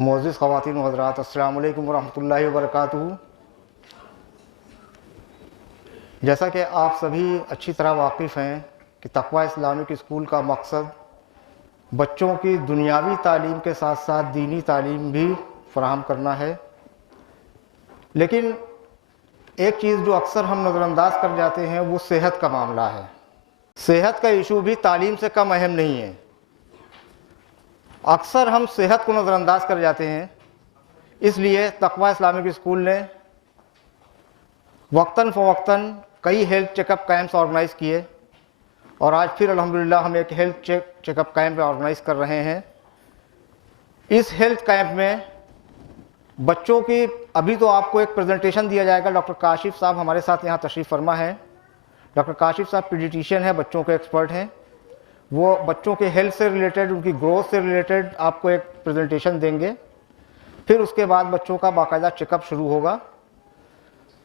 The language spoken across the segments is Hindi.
मोअज़्ज़िज़ ख़वातीन व हज़रात, अस्सलामु अलैकुम व रहमतुल्लाहि व बरकातुहू। जैसा कि आप सभी अच्छी तरह वाकिफ़ हैं कि तक़वा इस्लामिक स्कूल का मकसद बच्चों की दुनियावी तालीम के साथ साथ दीनी तालीम भी फ़राहम करना है। लेकिन एक चीज़ जो अक्सर हम नज़रअंदाज कर जाते हैं वो सेहत का मामला है। सेहत का इशू भी तालीम से कम अहम नहीं है। अक्सर हम सेहत को नज़रअंदाज कर जाते हैं, इसलिए तक़वा इस्लामिक स्कूल ने वक्तन फ़वक्तन कई हेल्थ चेकअप कैंप्स ऑर्गेनाइज़ किए और आज फिर अल्हम्दुलिल्लाह हम एक हेल्थ चेकअप कैंप ऑर्गेनाइज़ कर रहे हैं। इस हेल्थ कैंप में बच्चों की अभी तो आपको एक प्रेजेंटेशन दिया जाएगा। डॉक्टर काशिफ साहब हमारे साथ यहाँ तशरीफ़ फरमा है। डॉक्टर काशिफ साहब पीडियाट्रिशियन हैं, बच्चों के एक्सपर्ट हैं। वो बच्चों के हेल्थ से रिलेटेड, उनकी ग्रोथ से रिलेटेड आपको एक प्रेजेंटेशन देंगे। फिर उसके बाद बच्चों का बाकायदा चेकअप शुरू होगा।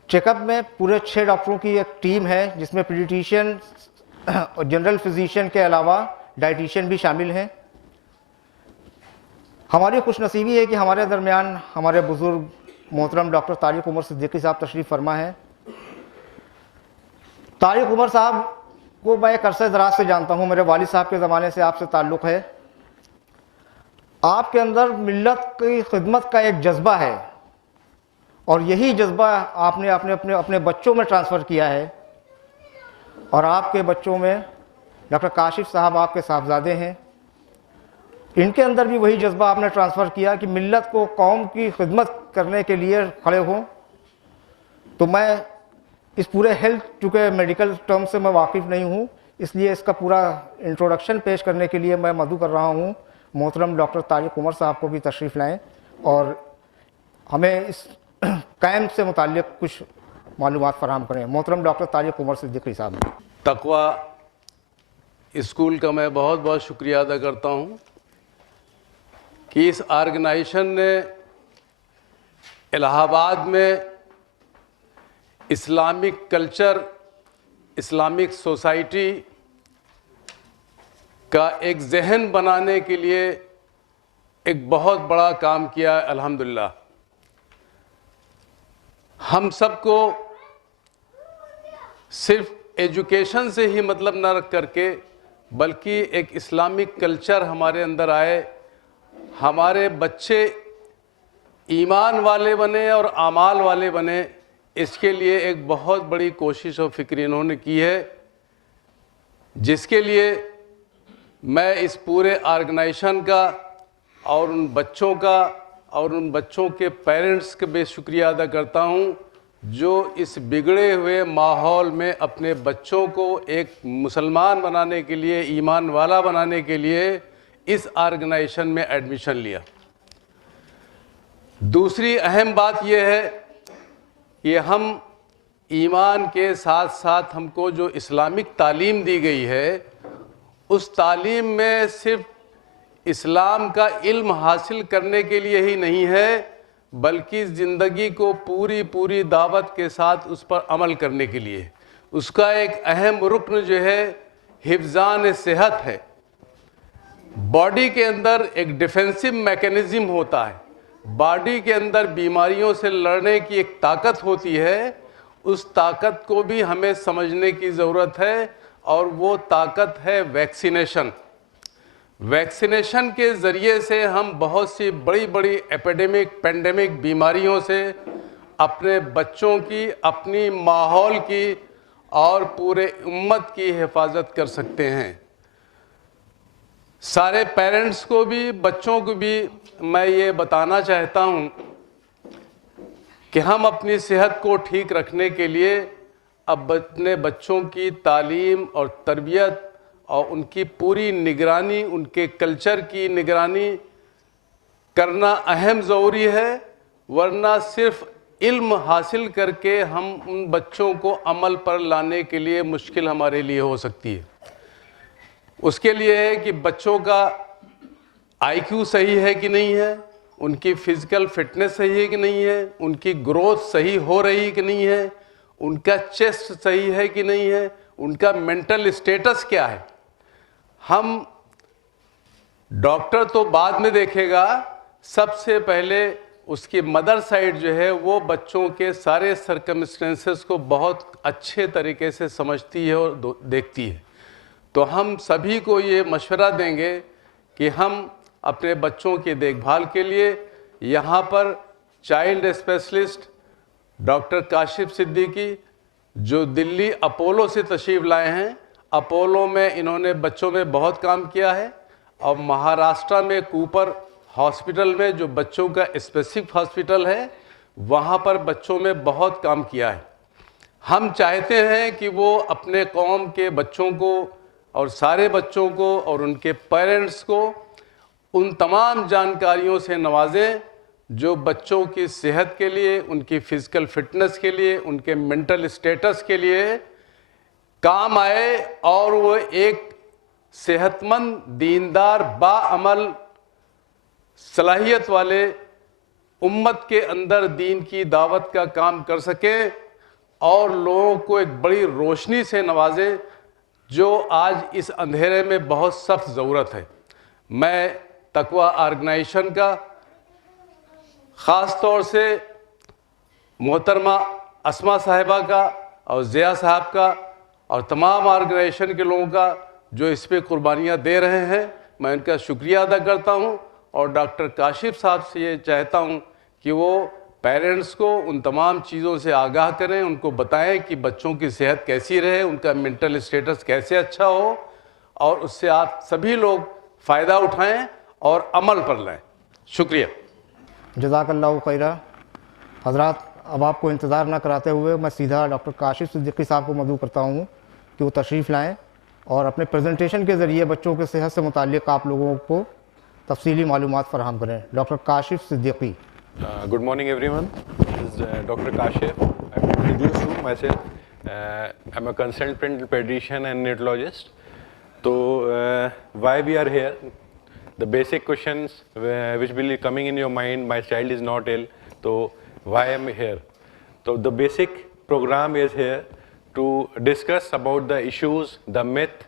चेकअप में पूरे 6 डॉक्टरों की एक टीम है, जिसमें पीडियाट्रिशियन और जनरल फिजिशियन के अलावा डाइटिशियन भी शामिल हैं। हमारी खुशनसीबी है कि हमारे दरमियान हमारे बुज़ुर्ग मोहतरम डॉक्टर तारिक उमर सिद्दीकी साहब तशरीफ़ फरमा हैं। तारिक उमर साहब को मैं एक अरसे दराज से जानता हूँ, मेरे वालिद साहब के ज़माने से आपसे ताल्लुक़ है। आपके अंदर मिल्लत की खिदमत का एक जज्बा है और यही जज्बा आपने अपने बच्चों में ट्रांसफ़र किया है। और आपके बच्चों में डॉक्टर काशिफ साहब आपके साहबजादे हैं, इनके अंदर भी वही जज्बा आपने ट्रांसफ़र किया कि मिल्लत को, कौम की खिदमत करने के लिए खड़े हों। तो मैं इस पूरे हेल्थ, चूँकि मेडिकल टर्म से मैं वाकिफ़ नहीं हूँ, इसलिए इसका पूरा इंट्रोडक्शन पेश करने के लिए मैं मदऊ कर रहा हूँ मोहतरम डॉक्टर तारिक उमर साहब को भी तशरीफ़ लाएँ और हमें इस कैंप से मुताल्लिक़ कुछ मालूमात फ़राहम करें। मोहतरम डॉक्टर तारिक उमर सिद्दीकी साहब। तक़वा स्कूल का मैं बहुत बहुत शुक्रिया अदा करता हूँ कि इस ऑर्गेनाइजेशन ने इलाहाबाद में इस्लामिक कल्चर, इस्लामिक सोसाइटी का एक जहन बनाने के लिए एक बहुत बड़ा काम किया। अल्हम्दुलिल्लाह हम सबको सिर्फ एजुकेशन से ही मतलब न रख करके, बल्कि एक इस्लामिक कल्चर हमारे अंदर आए, हमारे बच्चे ईमान वाले बने और आमाल वाले बने, इसके लिए एक बहुत बड़ी कोशिश और फिक्र इन्होंने की है, जिसके लिए मैं इस पूरे ऑर्गेनाइजेशन का और उन बच्चों का और उन बच्चों के पेरेंट्स का भी शुक्रिया अदा करता हूँ, जो इस बिगड़े हुए माहौल में अपने बच्चों को एक मुसलमान बनाने के लिए, ईमान वाला बनाने के लिए इस ऑर्गेनाइजेशन में एडमिशन लिया। दूसरी अहम बात यह है कि हम ईमान के साथ साथ हमको जो इस्लामिक तालीम दी गई है, उस तालीम में सिर्फ इस्लाम का इल्म हासिल करने के लिए ही नहीं है, बल्कि ज़िंदगी को पूरी दावत के साथ उस पर अमल करने के लिए। उसका एक अहम रुकन जो है हिफ्ज़ान सेहत है। बॉडी के अंदर एक डिफेंसिव मैकेनिज़्म होता है, बॉडी के अंदर बीमारियों से लड़ने की एक ताकत होती है। उस ताकत को भी हमें समझने की ज़रूरत है और वो ताकत है वैक्सीनेशन। वैक्सीनेशन के ज़रिए से हम बहुत सी बड़ी एपिडेमिक, पेंडेमिक बीमारियों से अपने बच्चों की, अपनी माहौल की और पूरे उम्मत की हिफाजत कर सकते हैं। सारे पेरेंट्स को भी, बच्चों को भी मैं ये बताना चाहता हूँ कि हम अपनी सेहत को ठीक रखने के लिए अब अपने बच्चों की तालीम और तरबियत और उनकी पूरी निगरानी, उनके कल्चर की निगरानी करना अहम ज़रूरी है। वरना सिर्फ इल्म हासिल करके हम उन बच्चों को अमल पर लाने के लिए मुश्किल हमारे लिए हो सकती है। उसके लिए है कि बच्चों का आईक्यू सही है कि नहीं है, उनकी फ़िज़िकल फिटनेस सही है कि नहीं है, उनकी ग्रोथ सही हो रही कि नहीं है, उनका चेस्ट सही है कि नहीं है, उनका मेंटल स्टेटस क्या है। हम डॉक्टर तो बाद में देखेगा, सबसे पहले उसकी मदर साइड जो है वो बच्चों के सारे सर्कमस्टेंसेस को बहुत अच्छे तरीके से समझती है और देखती है। तो हम सभी को ये मशवरा देंगे कि हम अपने बच्चों की देखभाल के लिए यहाँ पर child specialist doctor Kashif Siddiqui, जो दिल्ली अपोलो से तशरीफ़ लाए हैं, अपोलो में इन्होंने बच्चों में बहुत काम किया है, और महाराष्ट्र में कूपर हॉस्पिटल में जो बच्चों का स्पेसिफिक हॉस्पिटल है वहाँ पर बच्चों में बहुत काम किया है। हम चाहते हैं कि वो अपने कौम के बच्चों को और सारे बच्चों को और उनके पेरेंट्स को उन तमाम जानकारियों से नवाजें जो बच्चों की सेहत के लिए, उनकी फ़िज़िकल फिटनेस के लिए, उनके मेंटल स्टेटस के लिए काम आए, और वो एक सेहतमंद, दीनदार, बाअमल, सलाहियत वाले उम्मत के अंदर दीन की दावत का काम कर सकें और लोगों को एक बड़ी रोशनी से नवाजें, जो आज इस अंधेरे में बहुत सख्त ज़रूरत है। मैं तकवा ऑर्गेनाइजेशन का ख़ास तौर से मोहतरमा अस्मा साहिबा का और ज़िया साहब का और तमाम ऑर्गेनाइजेशन के लोगों का जो इस पे कुर्बानियाँ दे रहे हैं, मैं उनका शुक्रिया अदा करता हूँ। और डॉक्टर काशिफ साहब से ये चाहता हूँ कि वो पेरेंट्स को उन तमाम चीज़ों से आगाह करें, उनको बताएं कि बच्चों की सेहत कैसी रहे, उनका मेंटल स्टेटस कैसे अच्छा हो, और उससे आप सभी लोग फ़ायदा उठाएं और अमल पर लाएं। शुक्रिया। जज़ाकल्लाहु खैरा। हज़रात, अब आपको इंतज़ार ना कराते हुए मैं सीधा डॉक्टर काशिफ सिद्दीकी साहब को मदऊ करता हूँ कि वो तशरीफ़ लाएँ और अपने प्रेजेंटेशन के ज़रिए बच्चों के सेहत से मुताल्लिक़ आप लोगों को तफसीली मालूमात फ़राहम करें। Doctor Kashif Siddiqui. Good morning everyone. This is Dr. Kashif. I will introduce you myself. I'm a consultant pediatrician and neurologist. So why we are here? The basic questions which will be coming in your mind, my child is not ill, so why am I here? So the basic program is here to discuss about the issues, the myth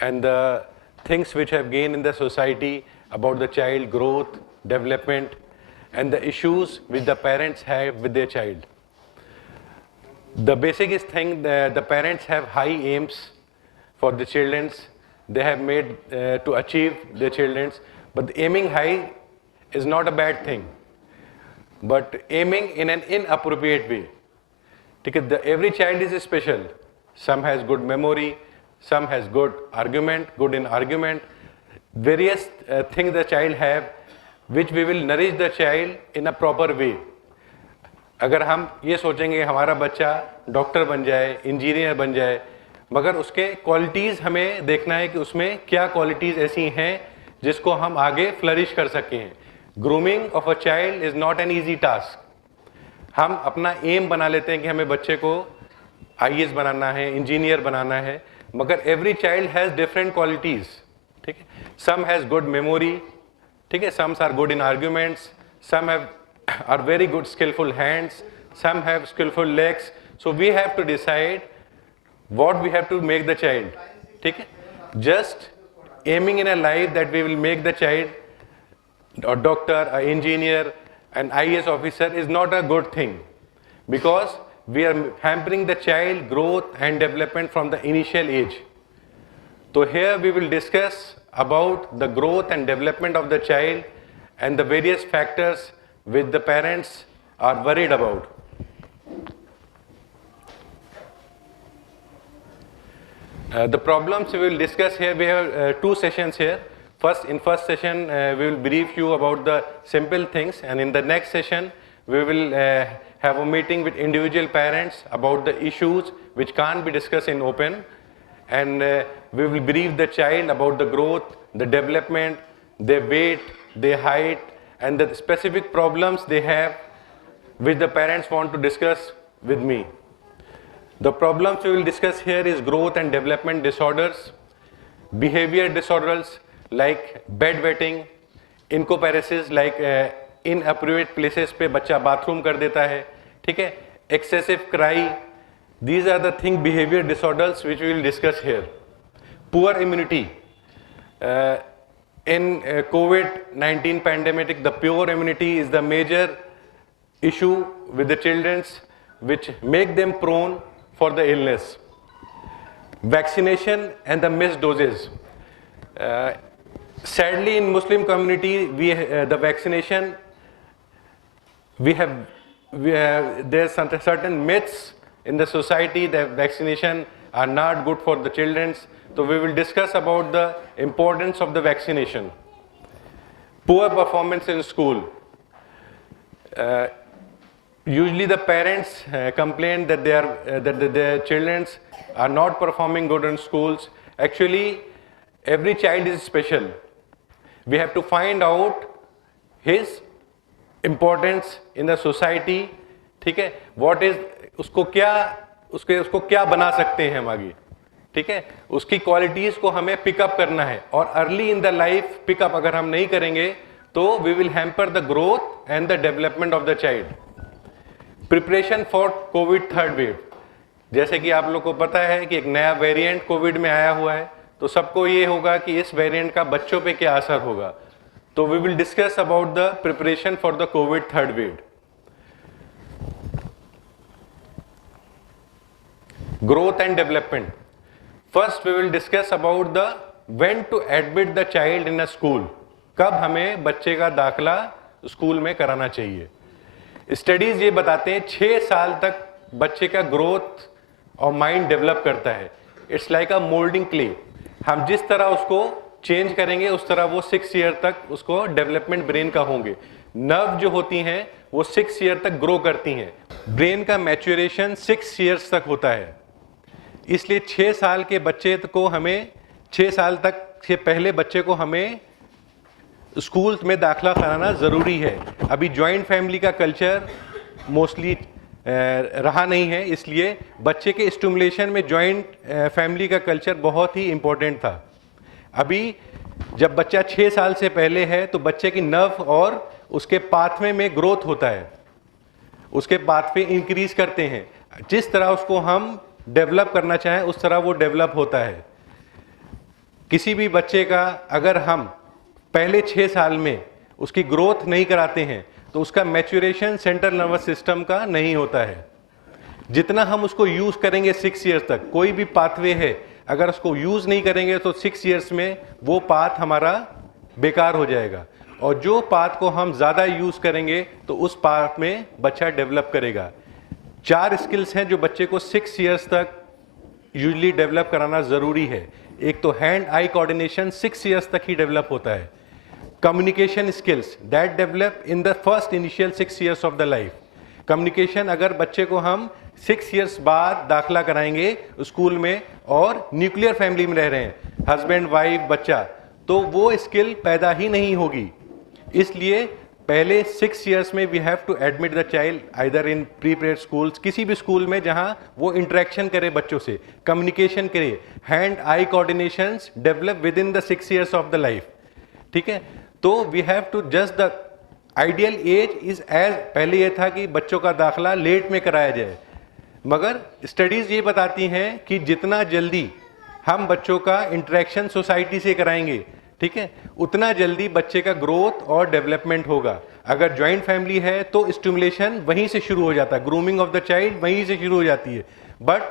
and the things which have gained in the society about the child growth, development, and the issues which the parents have with their child. The basic is thing that the parents have high aims for the children. They have made to achieve their children, but aiming high is not a bad thing. But aiming in an inappropriate way. Every child is special. Some has good memory, some has good argument, good in argument. Various things the child have, which we will nourish the child in a proper way. अगर हम ये सोचेंगे हमारा बच्चा डॉक्टर बन जाए, इंजीनियर बन जाए, मगर उसके क्वालिटीज़ हमें देखना है कि उसमें क्या क्वालिटीज़ ऐसी हैं जिसको हम आगे फ्लरिश कर सकें. Grooming of a child is not an easy task. हम अपना एम बना लेते हैं कि हमें बच्चे को IAS बनाना है, इंजीनियर बनाना है, मगर every child has different qualities. ठीक है, सम हैज़ गुड मेमोरी, ठीक है, some are good in arguments, some are very good skillful hands, some have skillful legs. So we have to decide what we have to make the child. ठीक है, just aiming in a life that we will make the child a doctor, an engineer, an IAS officer is not a good thing, because we are hampering the child growth and development from the initial age. So here we will discuss about the growth and development of the child and the various factors which the parents are worried about. The problems we will discuss here, we have two sessions here. In first session we will brief you about the simple things, and in the next session we will have a meeting with individual parents about the issues which can't be discussed in open, and we will brief the child about the growth, the development, their weight, their height, and the specific problems they have which the parents want to discuss with me. The problems we will discuss here is growth and development disorders, behavior disorders like bedwetting, incoparesis like inappropriate places पे बच्चा bathroom कर देता है, ठीक है, excessive cry. These are the thing behavior disorders which we will discuss here. Poor immunity. in COVID-19 pandemic, the pure immunity is the major issue with the children, which make them prone for the illness. Vaccination and the missed doses. Sadly, in Muslim community, the vaccination, there's certain myths in the society that vaccination are not good for the children. So we will discuss about the importance of the vaccination. Poor performance in school. Usually the parents complain that their children are not performing good in schools. Actually, every child is special. We have to find out his importance in the society. ठीक है, what is उसको क्या बना सकते हैं हम आगे, ठीक है, उसकी क्वालिटीज को हमें पिकअप करना है. और early in the life pickup अगर हम नहीं करेंगे तो we will hamper the growth and the development of the child. Preparation for Covid third wave. जैसे कि आप लोग को पता है कि एक नया वेरिएंट कोविड में आया हुआ है, तो सबको ये होगा कि इस वेरिएंट का बच्चों पे क्या असर होगा. तो we will discuss about the preparation for the Covid third wave. Growth and development. First we will discuss about the when to admit the child in a school. कब हमें बच्चे का दाखला स्कूल में कराना चाहिए. स्टडीज ये बताते हैं 6 साल तक बच्चे का ग्रोथ और माइंड डेवलप करता है. It's like a moulding clay. हम जिस तरह उसको चेंज करेंगे उस तरह वो 6 ईयर तक उसको डेवलपमेंट ब्रेन का होंगे. नर्व जो होती हैं वो 6 ईयर तक ग्रो करती हैं. ब्रेन का मैच्योरेशन 6 ईयर्स तक होता है. इसलिए 6 साल के बच्चे को हमें 6 साल तक से पहले बच्चे को हमें स्कूल में दाखला कराना ज़रूरी है. अभी जॉइंट फैमिली का कल्चर मोस्टली रहा नहीं है, इसलिए बच्चे के स्टिमुलेशन में जॉइंट फैमिली का कल्चर बहुत ही इम्पोर्टेंट था. अभी जब बच्चा 6 साल से पहले है तो बच्चे की नर्व और उसके पाथवे में ग्रोथ होता है, उसके पाथवे इंक्रीज करते हैं. जिस तरह उसको हम डेवलप करना चाहें उस तरह वो डेवलप होता है. किसी भी बच्चे का अगर हम पहले 6 साल में उसकी ग्रोथ नहीं कराते हैं तो उसका मैच्योरेशन सेंट्रल नर्वस सिस्टम का नहीं होता है. जितना हम उसको यूज करेंगे 6 ईयर्स तक, कोई भी पाथवे है अगर उसको यूज नहीं करेंगे तो 6 ईयर्स में वो पाथ हमारा बेकार हो जाएगा. और जो पाथ को हम ज़्यादा यूज करेंगे तो उस पाथ में बच्चा डेवलप करेगा. 4 स्किल्स हैं जो बच्चे को 6 ईयर्स तक यूजली डेवलप कराना ज़रूरी है. एक तो हैंड आई कोऑर्डिनेशन 6 ईयर्स तक ही डेवलप होता है. Communication skills that develop in the first initial 6 years of the life. Communication अगर बच्चे को हम 6 ईयर्स बाद दाखला कराएंगे स्कूल में और न्यूक्लियर फैमिली में रह रहे हैं, हस्बैंड वाइफ बच्चा, तो वो स्किल पैदा ही नहीं होगी. इसलिए पहले 6 ईयर्स में we have to admit the child either in pre paid schools, किसी भी स्कूल में जहां वो इंटरेक्शन करे बच्चों से, कम्युनिकेशन करे, hand eye coordinations develop within द 6 ईयर्स ऑफ द लाइफ. ठीक है, तो we have to just the ideal age is age. पहले ये था कि बच्चों का दाखला लेट में कराया जाए, मगर स्टडीज ये बताती हैं कि जितना जल्दी हम बच्चों का इंटरेक्शन सोसाइटी से कराएंगे, ठीक है, उतना जल्दी बच्चे का ग्रोथ और डेवलपमेंट होगा. अगर जॉइंट फैमिली है तो स्टिमुलेशन वहीं से शुरू हो जाता है, ग्रूमिंग ऑफ द चाइल्ड वहीं से शुरू हो जाती है. But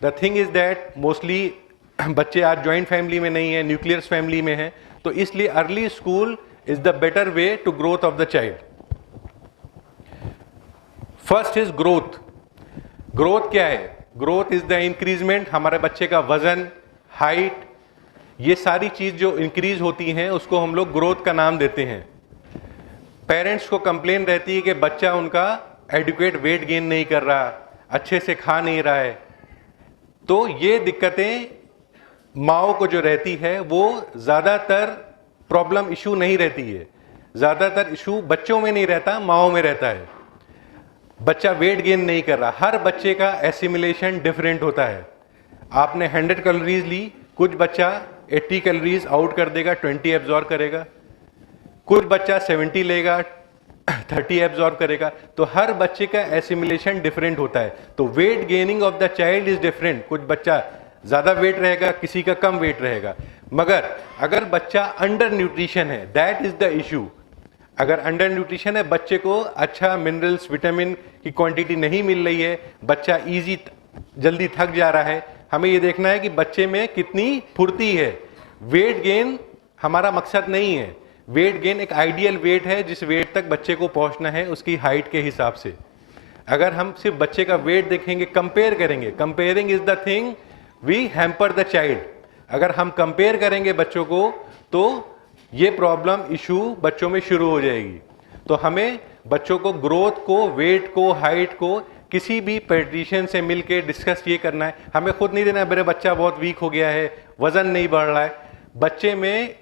the thing is that mostly बच्चे आज जॉइंट फैमिली में नहीं है, न्यूक्लियस फैमिली में है, तो इसलिए early school is the better way to growth of the child. First is growth. Growth क्या है? Growth is the increment. हमारे बच्चे का वजन, हाइट, ये सारी चीज जो इंक्रीज होती हैं उसको हम लोग ग्रोथ का नाम देते हैं. पेरेंट्स को कंप्लेन रहती है कि बच्चा उनका एडुकेट वेट गेन नहीं कर रहा, अच्छे से खा नहीं रहा है. तो ये दिक्कतें माओ को जो रहती है वो ज़्यादातर प्रॉब्लम इशू नहीं रहती है. ज़्यादातर इशू बच्चों में नहीं रहता, माओ में रहता है. बच्चा वेट गेन नहीं कर रहा. हर बच्चे का एसिमिलेशन डिफरेंट होता है. आपने 100 कैलोरीज ली, कुछ बच्चा 80 कैलोरीज आउट कर देगा, 20 एब्जॉर्ब करेगा. कुछ बच्चा 70 लेगा, 30 एब्जॉर्ब करेगा. तो हर बच्चे का एसिमिलेशन डिफरेंट होता है. तो weight gaining of the child is different. कुछ बच्चा ज़्यादा वेट रहेगा, किसी का कम वेट रहेगा. मगर अगर बच्चा अंडर न्यूट्रिशन है, दैट इज द इशू। अगर अंडर न्यूट्रिशन है, बच्चे को अच्छा मिनरल्स विटामिन की क्वांटिटी नहीं मिल रही है, बच्चा जल्दी थक जा रहा है, हमें ये देखना है कि बच्चे में कितनी फुर्ती है। वेट गेन हमारा मकसद नहीं है। वेट गेन एक आइडियल वेट है जिस वेट तक बच्चे को पहुंचना है उसकी हाइट के हिसाब से। अगर हम सिर्फ बच्चे का वेट देखेंगे, कंपेयर करेंगे, comparing is the thing we hamper the child. अगर हम कंपेयर करेंगे बच्चों को तो ये प्रॉब्लम इशू बच्चों में शुरू हो जाएगी। तो हमें बच्चों को ग्रोथ को, वेट को, हाइट को किसी भी पेडिट्रिशियन से मिलके डिस्कस ये करना है। हमें खुद नहीं देना मेरा बच्चा बहुत वीक हो गया है, वजन नहीं बढ़ रहा है। बच्चे में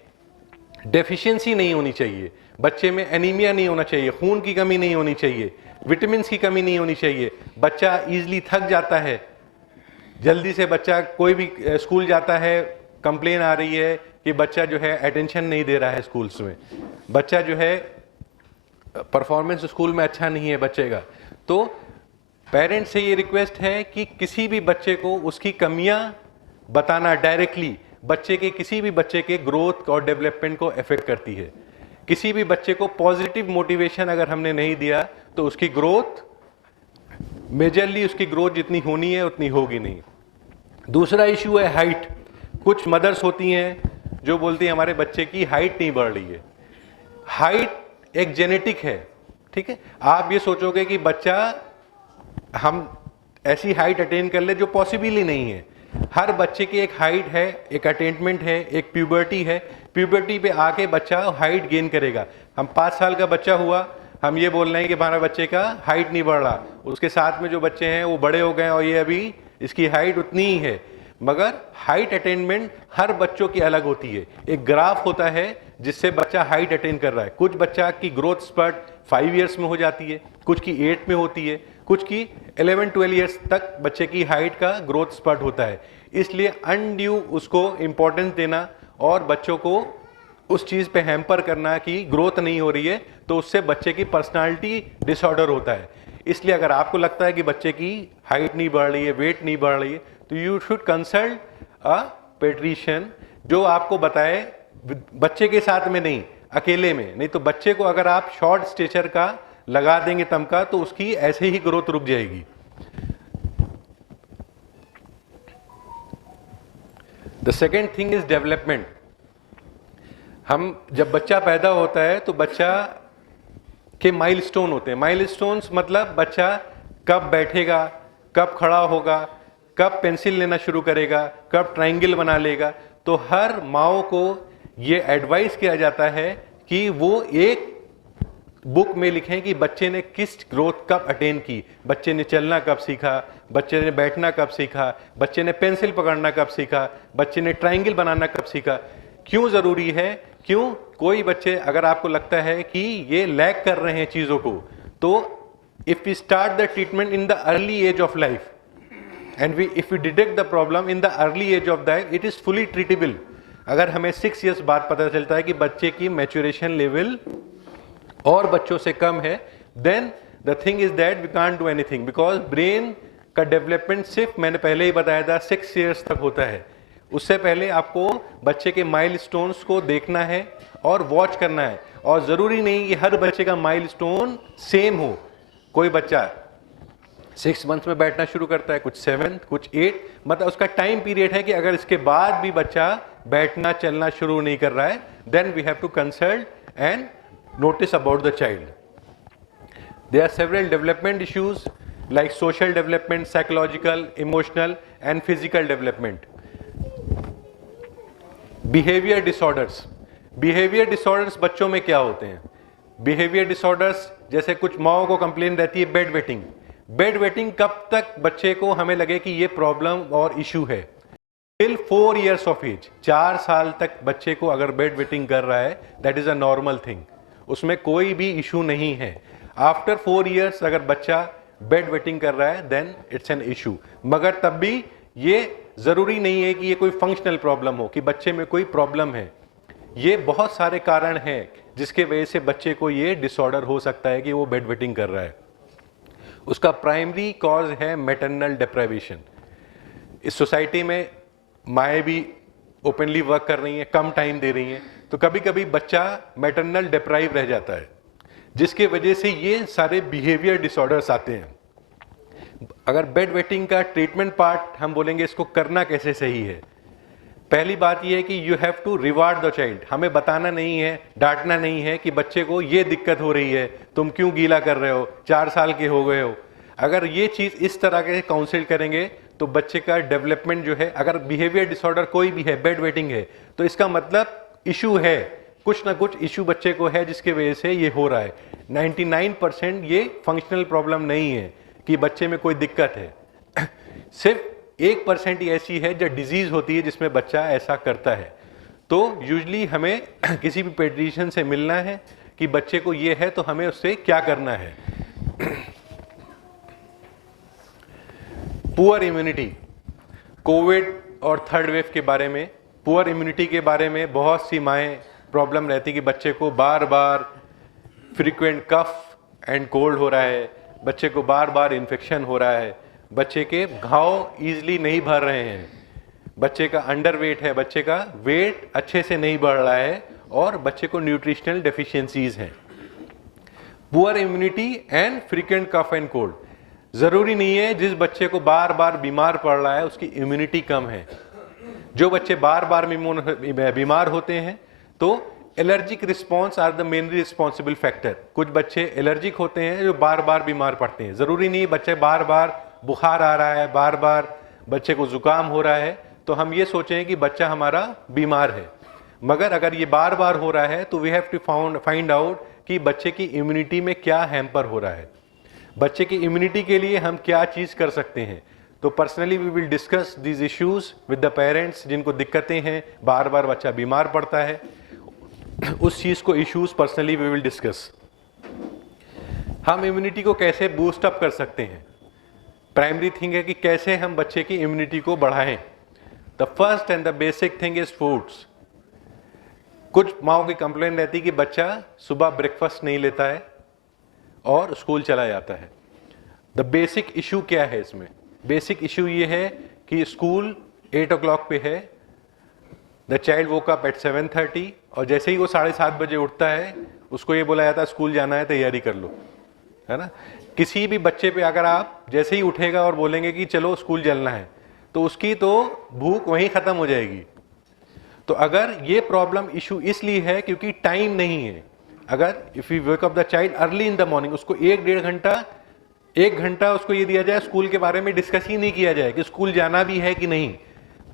डेफिशिएंसी नहीं होनी चाहिए, बच्चे में एनीमिया नहीं होना चाहिए, खून की कमी नहीं होनी चाहिए, विटामिन की कमी नहीं होनी चाहिए। बच्चा इजीली थक जाता है, जल्दी से बच्चा कोई भी स्कूल जाता है, कंप्लेन आ रही है कि बच्चा जो है अटेंशन नहीं दे रहा है स्कूल्स में, बच्चा जो है परफॉर्मेंस स्कूल में अच्छा नहीं है बच्चे का। तो पेरेंट्स से ये रिक्वेस्ट है कि किसी भी बच्चे को उसकी कमियां बताना डायरेक्टली बच्चे के, किसी भी बच्चे के ग्रोथ और डेवलपमेंट को अफेक्ट करती है। किसी भी बच्चे को पॉजिटिव मोटिवेशन अगर हमने नहीं दिया तो उसकी ग्रोथ मेजरली, उसकी ग्रोथ जितनी होनी है उतनी होगी नहीं। दूसरा इशू है हाइट। कुछ मदर्स होती हैं जो बोलती हैं हमारे बच्चे की हाइट नहीं बढ़ रही है। हाइट एक जेनेटिक है, ठीक है। आप ये सोचोगे कि बच्चा हम ऐसी हाइट अटेन कर ले जो पॉसिबल ही नहीं है। हर बच्चे की एक हाइट है, एक अटेनमेंट है, एक प्यूबर्टी है। प्यूबर्टी पे आके बच्चा हाइट गेन करेगा। हम 5 साल का बच्चा हुआ, हम ये बोल रहे हैं कि हमारा बच्चे का हाइट नहीं बढ़ रहा, उसके साथ में जो बच्चे हैं वो बड़े हो गए और ये अभी इसकी हाइट उतनी ही है। मगर हाइट अटेनमेंट हर बच्चों की अलग होती है। एक ग्राफ होता है जिससे बच्चा हाइट अटेन कर रहा है। कुछ बच्चा की ग्रोथ स्पर्ट 5 इयर्स में हो जाती है, कुछ की 8 में होती है, कुछ की 11-12 इयर्स तक बच्चे की हाइट का ग्रोथ स्पर्ट होता है। इसलिए अनड्यू उसको इम्पोर्टेंस देना और बच्चों को उस चीज़ पे हैम्पर करना कि ग्रोथ नहीं हो रही है, तो उससे बच्चे की पर्सनालिटी डिसऑर्डर होता है। इसलिए अगर आपको लगता है कि बच्चे की हाइट नहीं बढ़ रही है, वेट नहीं बढ़ रही है, तो you should consult a paediatrician जो आपको बताए, बच्चे के साथ में नहीं, अकेले में। नहीं तो बच्चे को अगर आप शॉर्ट स्टेचर का लगा देंगे तमका तो उसकी ऐसे ही ग्रोथ रुक जाएगी। The second thing is development. हम जब बच्चा पैदा होता है तो बच्चा के माइलस्टोन होते हैं। माइलस्टोन्स मतलब बच्चा कब बैठेगा, कब खड़ा होगा, कब पेंसिल लेना शुरू करेगा, कब ट्रायंगल बना लेगा। तो हर माँ को ये एडवाइस किया जाता है कि वो एक बुक में लिखें कि बच्चे ने किस ग्रोथ कब अटेन की, बच्चे ने चलना कब सीखा, बच्चे ने बैठना कब सीखा, बच्चे ने पेंसिल पकड़ना कब सीखा, बच्चे ने ट्रायंगल बनाना कब सीखा। क्यों ज़रूरी है? क्यों? कोई बच्चे अगर आपको लगता है कि ये लैग कर रहे हैं चीज़ों को, तो if we start the treatment in the early age of life and if we detect the problem in the early age of life, it is fully treatable. अगर हमें 6 इयर्स बाद पता चलता है कि बच्चे की मैच्योरेशन लेवल और बच्चों से कम है, then the thing is that we can't do anything, because brain का डेवलपमेंट सिर्फ, मैंने पहले ही बताया था, 6 इयर्स तक होता है। उससे पहले आपको बच्चे के माइलस्टोन्स को देखना है और वॉच करना है। और ज़रूरी नहीं कि हर बच्चे का माइलस्टोन सेम हो। कोई बच्चा 6 मंथ्स में बैठना शुरू करता है, कुछ 7, कुछ 8, मतलब उसका टाइम पीरियड है कि अगर इसके बाद भी बच्चा बैठना चलना शुरू नहीं कर रहा है, then we have to consult and notice about the child. There are several development issues like social development, psychological, emotional and physical development. Behavior disorders. Behavior disorders बच्चों में क्या होते हैं? Behavior disorders जैसे कुछ माओं को कंप्लेन रहती है बेड वेटिंग। बेड वेटिंग कब तक बच्चे को हमें लगे कि ये प्रॉब्लम और इशू है? टिल 4 years of age, 4 साल तक बच्चे को अगर बेड वेटिंग कर रहा है, that is a normal thing, उसमें कोई भी इशू नहीं है। आफ्टर 4 इयर्स अगर बच्चा बेड वेटिंग कर रहा है, देन इट्स एन इशू। मगर तब भी ये ज़रूरी नहीं है कि ये कोई फंक्शनल प्रॉब्लम हो, कि बच्चे में कोई प्रॉब्लम है। ये बहुत सारे कारण हैं जिसके वजह से बच्चे को ये डिसऑर्डर हो सकता है कि वो बेड वेटिंग कर रहा है। उसका प्राइमरी कॉज है मैटरनल डिप्राइवेशन। इस सोसाइटी में माएँ भी ओपनली वर्क कर रही हैं, कम टाइम दे रही हैं, तो कभी कभी बच्चा मैटरनल डिप्राइव रह जाता है, जिसके वजह से ये सारे बिहेवियर डिसऑर्डर्स आते हैं। अगर बेड वेटिंग का ट्रीटमेंट पार्ट हम बोलेंगे इसको करना कैसे सही है, पहली बात यह है कि you have to reward the child. हमें बताना नहीं है, डांटना नहीं है कि बच्चे को ये दिक्कत हो रही है, तुम क्यों गीला कर रहे हो, 4 साल के हो गए हो। अगर ये चीज़ इस तरह के काउंसिल करेंगे तो बच्चे का डेवलपमेंट जो है, अगर बिहेवियर डिसऑर्डर कोई भी है, बेड वेटिंग है, तो इसका मतलब इशू है, कुछ ना कुछ इशू बच्चे को है जिसकी वजह से ये हो रहा है। 99% ये फंक्शनल प्रॉब्लम नहीं है कि बच्चे में कोई दिक्कत है। सिर्फ 1% ही ऐसी है जो डिजीज होती है जिसमें बच्चा ऐसा करता है। तो यूजली हमें किसी भी पेडिट्रिशियन से मिलना है कि बच्चे को ये है तो हमें उससे क्या करना है। पुअर इम्यूनिटी, कोविड और थर्ड वेव के बारे में, पुअर इम्यूनिटी के बारे में बहुत सी माएँ प्रॉब्लम रहती कि बच्चे को बार बार फ्रीक्वेंट कफ एंड कोल्ड हो रहा है, बच्चे को बार बार इन्फेक्शन हो रहा है, बच्चे के घाव ईजिली नहीं भर रहे हैं, बच्चे का अंडर वेट है, बच्चे का वेट अच्छे से नहीं बढ़ रहा है और बच्चे को न्यूट्रिशनल डेफिशिएंसीज हैं। Poor immunity and frequent cough and cold, ज़रूरी नहीं है जिस बच्चे को बार बार बीमार पड़ रहा है उसकी इम्यूनिटी कम है। जो बच्चे बार बार बीमार होते हैं तो allergic response are the mainly responsible factor. कुछ बच्चे एलर्जिक होते हैं जो बार बार बीमार पड़ते हैं। ज़रूरी नहीं बच्चे बार बार बुखार आ रहा है, बार बार बच्चे को जुकाम हो रहा है तो हम ये सोचें कि बच्चा हमारा बीमार है, मगर अगर ये बार बार हो रहा है तो we have to find out कि बच्चे की इम्यूनिटी में क्या हैम्पर हो रहा है, बच्चे की इम्यूनिटी के लिए हम क्या चीज़ कर सकते हैं। तो personally we will discuss these issues with the parents जिनको दिक्कतें हैं, बार बार बच्चा बीमार पड़ता है, उस चीज़ को issues personally we will discuss. हम इम्यूनिटी को कैसे बूस्ट अप कर सकते हैं, प्राइमरी थिंग है कि कैसे हम बच्चे की इम्यूनिटी को बढ़ाएं। The first and the basic thing is foods. कुछ माओ की कंप्लेंट रहती है कि बच्चा सुबह ब्रेकफास्ट नहीं लेता है और स्कूल चला जाता है। द बेसिक इशू क्या है इसमें? बेसिक इशू ये है कि स्कूल 8 o'clock पे है, the child woke up at 7:30 और जैसे ही वो 7:30 बजे उठता है उसको ये बोला जाता है स्कूल जाना है, तैयारी कर लो, है ना। किसी भी बच्चे पे अगर आप जैसे ही उठेगा और बोलेंगे कि चलो स्कूल चलना है तो उसकी तो भूख वहीं ख़त्म हो जाएगी। तो अगर ये प्रॉब्लम इशू इसलिए है क्योंकि टाइम नहीं है। अगर if you wake up the child early in the morning, उसको 1 घंटा उसको ये दिया जाए स्कूल के बारे में डिस्कस ही नहीं किया जाए कि स्कूल जाना भी है कि नहीं,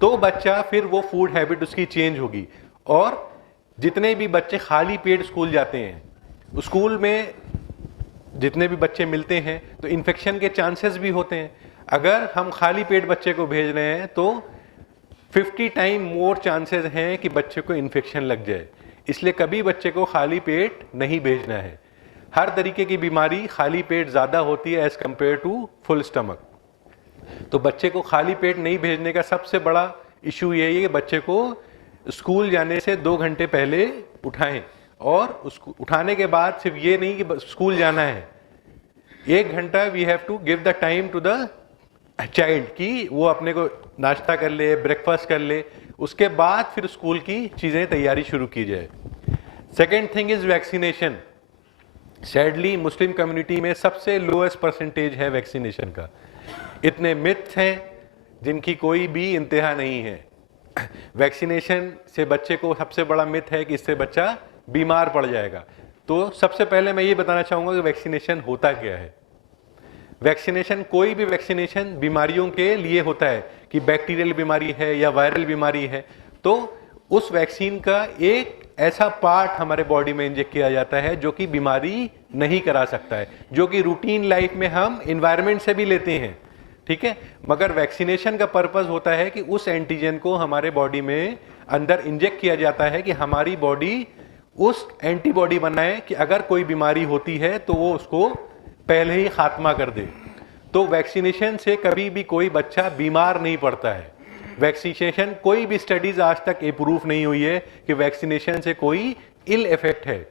तो बच्चा फिर वो फूड हैबिट उसकी चेंज होगी। और जितने भी बच्चे खाली पेट स्कूल जाते हैं, स्कूल में जितने भी बच्चे मिलते हैं तो इन्फेक्शन के चांसेस भी होते हैं। अगर हम खाली पेट बच्चे को भेज रहे हैं तो 50 टाइम मोर चांसेस हैं कि बच्चे को इन्फेक्शन लग जाए। इसलिए कभी बच्चे को खाली पेट नहीं भेजना है। हर तरीके की बीमारी खाली पेट ज़्यादा होती है as compare to full stomach. तो बच्चे को खाली पेट नहीं भेजने का सबसे बड़ा इशू यही है कि बच्चे को स्कूल जाने से 2 घंटे पहले उठाएं और उसको उठाने के बाद सिर्फ ये नहीं कि स्कूल जाना है, 1 घंटा we have to give the time to the child कि वो अपने को नाश्ता कर ले, ब्रेकफास्ट कर ले, उसके बाद फिर स्कूल की चीज़ें तैयारी शुरू की जाए। Second thing is vaccination. Sadly Muslim community में सबसे लोएस्ट परसेंटेज है वैक्सीनेशन का। इतने मिथ हैं जिनकी कोई भी इंतहा नहीं है। वैक्सीनेशन से बच्चे को सबसे बड़ा मिथ है कि इससे बच्चा बीमार पड़ जाएगा। तो सबसे पहले मैं ये बताना चाहूँगा कि वैक्सीनेशन होता क्या है। वैक्सीनेशन, कोई भी वैक्सीनेशन बीमारियों के लिए होता है कि बैक्टीरियल बीमारी है या वायरल बीमारी है, तो उस वैक्सीन का एक ऐसा पार्ट हमारे बॉडी में इंजेक्ट किया जाता है जो कि बीमारी नहीं करा सकता है, जो कि रूटीन लाइफ में हम इन्वायरमेंट से भी लेते हैं, ठीक है। मगर वैक्सीनेशन का पर्पस होता है कि उस एंटीजन को हमारे बॉडी में अंदर इंजेक्ट किया जाता है कि हमारी बॉडी उस एंटीबॉडी बनाए कि अगर कोई बीमारी होती है तो वो उसको पहले ही खात्मा कर दे। तो वैक्सीनेशन से कभी भी कोई बच्चा बीमार नहीं पड़ता है। वैक्सीनेशन, कोई भी स्टडीज आज तक ये प्रूफ नहीं हुई है कि वैक्सीनेशन से कोई इल इफेक्ट है।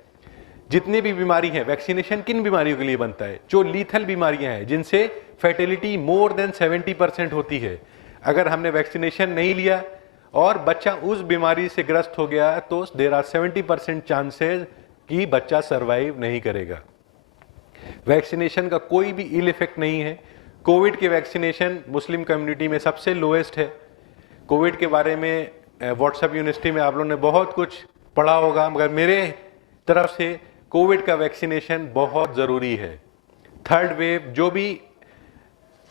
जितनी भी बीमारी है, वैक्सीनेशन किन बीमारियों के लिए बनता है? जो लीथल बीमारियां हैं जिनसे फर्टिलिटी मोर देन 70% होती है। अगर हमने वैक्सीनेशन नहीं लिया और बच्चा उस बीमारी से ग्रस्त हो गया तो देर आर 70% चांसेस कि बच्चा सरवाइव नहीं करेगा। वैक्सीनेशन का कोई भी इल इफेक्ट नहीं है। कोविड के वैक्सीनेशन मुस्लिम कम्युनिटी में सबसे लोएस्ट है। कोविड के बारे में व्हाट्सएप यूनिवर्सिटी में आप लोगों ने बहुत कुछ पढ़ा होगा, मगर मेरे तरफ से कोविड का वैक्सीनेशन बहुत ज़रूरी है। थर्ड वेव जो भी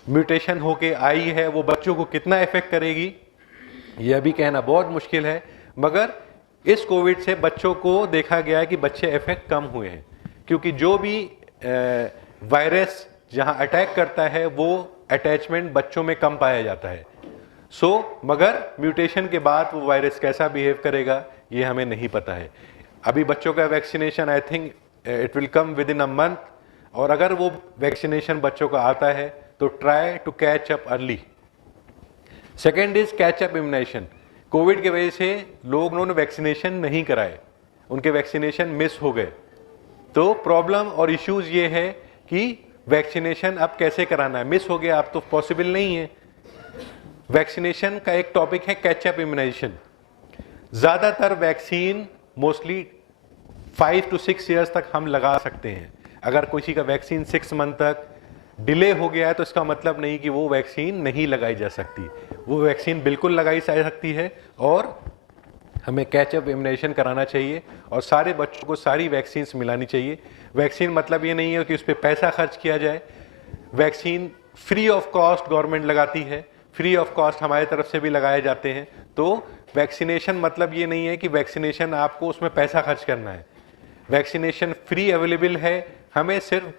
म्यूटेशन होके आई है वो बच्चों को कितना इफेक्ट करेगी ये अभी कहना बहुत मुश्किल है, मगर इस कोविड से बच्चों को देखा गया है कि बच्चे इफेक्ट कम हुए हैं, क्योंकि जो भी वायरस जहां अटैक करता है वो अटैचमेंट बच्चों में कम पाया जाता है। मगर म्यूटेशन के बाद वो वायरस कैसा बिहेव करेगा ये हमें नहीं पता है। अभी बच्चों का vaccination I think it will come within a month, और अगर वो वैक्सीनेशन बच्चों का आता है तो try to catch up early. Second is catch up immunisation. Covid की वजह से लोगों ने वैक्सीनेशन नहीं कराए, उनके वैक्सीनेशन मिस हो गए। तो प्रॉब्लम और इश्यूज ये है कि वैक्सीनेशन अब कैसे कराना है, मिस हो गया अब तो पॉसिबल नहीं है। वैक्सीनेशन का एक टॉपिक है कैचअप इम्यूनाइजेशन। ज़्यादातर वैक्सीन मोस्टली 5 to 6 ईयर्स तक हम लगा सकते हैं। अगर किसी का वैक्सीन 6 मंथ तक डिले हो गया है तो इसका मतलब नहीं कि वो वैक्सीन नहीं लगाई जा सकती, वो वैक्सीन बिल्कुल लगाई जा सकती है और हमें कैचअप इम्यूनाइजेशन कराना चाहिए और सारे बच्चों को सारी वैक्सीन्स मिलानी चाहिए। वैक्सीन मतलब ये नहीं है कि उस पर पैसा खर्च किया जाए। Vaccine free of cost government लगाती है, फ्री ऑफ कॉस्ट हमारे तरफ से भी लगाए जाते हैं। तो वैक्सीनेशन मतलब ये नहीं है कि वैक्सीनेशन आपको उसमें पैसा खर्च करना है। वैक्सीनेशन फ्री अवेलेबल है, हमें सिर्फ